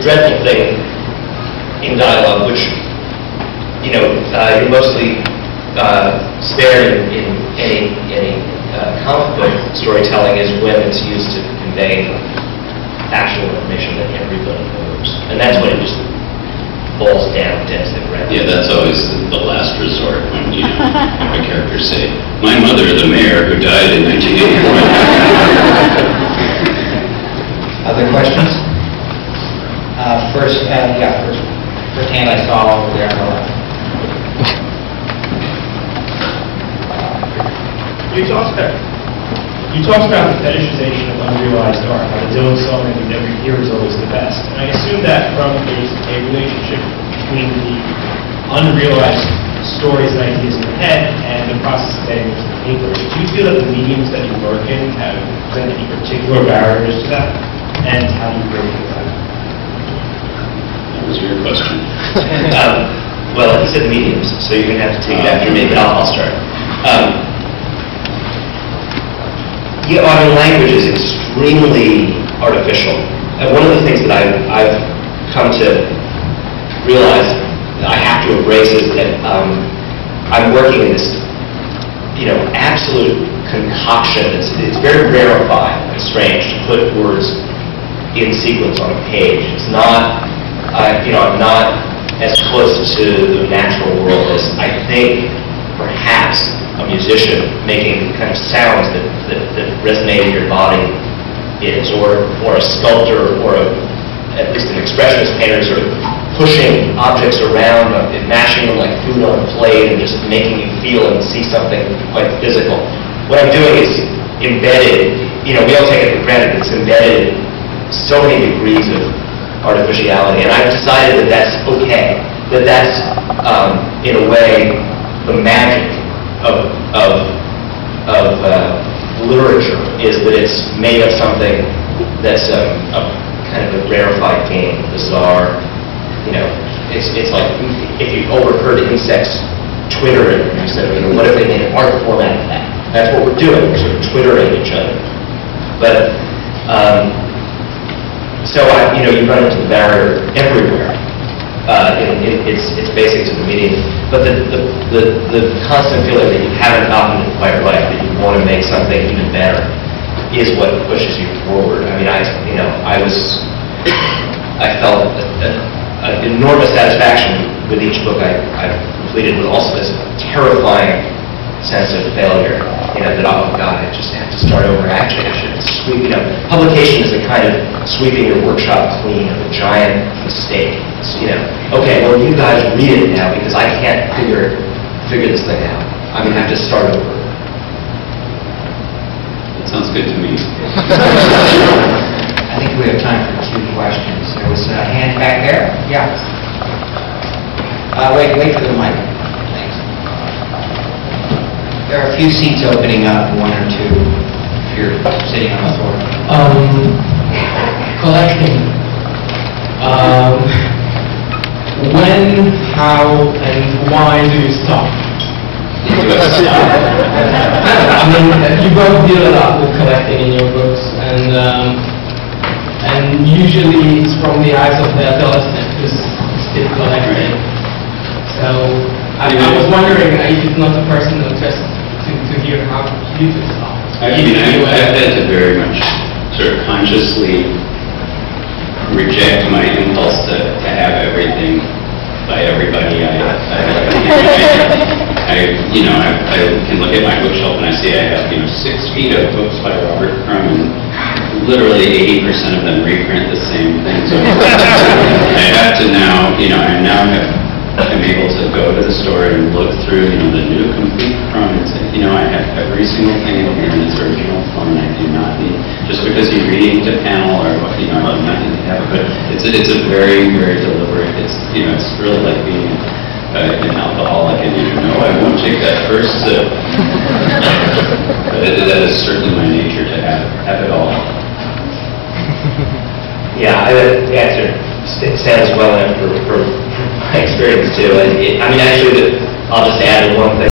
dreadful thing in dialogue, which you're mostly spared in any comic book storytelling, is when it's used to convey actual information that everybody knows, and that's when it just falls down dead to the ground. Yeah, that's always the last resort when you have a character say, "My mother, the mayor, who died in 1981." Other questions? First hand I saw over there on the left. You talked about the fetishization of unrealized art, how the Dylan song that we never hear is always the best. And I assume that from a relationship between the unrealized stories and ideas in your head and the process of getting into the paper. Do you feel that the mediums that you work in have present any particular barriers to that? And how do you break through that? That was your question. Well, he said mediums, so you're going to have to take it after me, but I'll start. Language is extremely artificial. And one of the things that I've come to realize that I have to embrace is that I'm working in this, absolute concoction. It's very rarefied and strange to put words in sequence on a page. It's not, I'm not as close to the natural world as I think perhaps a musician making the kind of sounds that resonate in your body is, or a sculptor, or at least an expressionist painter sort of pushing objects around and mashing them like food on a plate and just making you feel and see something quite physical. What I'm doing is embedded, we all take it for granted, but it's embedded so many degrees of artificiality, and I've decided that that's okay, that that's in a way the magic of literature, is that it's made of something that's a kind of a rarefied game, bizarre. It's like if you overheard insects twittering, you said, what if they made an art format of that? That's what we're doing. We're sort of twittering each other. But so you run into the barrier everywhere. It's basic to the medium, but the constant feeling that you haven't gotten it quite right, that you want to make something even better, is what pushes you forward. I mean, I felt an enormous satisfaction with each book I completed, with also this terrifying sense of failure. That, oh God, I just have to start over. Actually, I should sweep. Publication is a kind of sweeping your workshop clean of a giant mistake. Okay, well, you guys read it now because I can't figure this thing out. I'm going to have to start over. That sounds good to me. I think we have time for 2 questions. There was a hand back there. Yeah. Wait for the mic. Thanks. There are a few seats opening up, 1 or 2, if you're sitting on the floor. Collecting. When, how, and why do you stop? I mean, you both deal a lot with collecting in your books, and usually it's from the eyes of the adolescent who's still collecting. So I was wondering if it's not a personal interest to hear how you do stop. I've had to very much sort of consciously reject my impulse to have everything by everybody. I can look at my bookshelf and I see I have 6 feet of books by Robert Crumb, and literally 80% of them reprint the same thing. So I have to now, I'm able to go to the store and look through, the new complete Crumb and say, I have every single thing in here in its original form, and I do not need, just because you're reading to panel or what, I do not need to have it. But it's a very, very deliberate. It's really like being an alcoholic, and I won't take that first sip. But that is certainly my nature to have it all. Yeah, the answer stands well enough for my experience too. Actually, I'll just add one thing.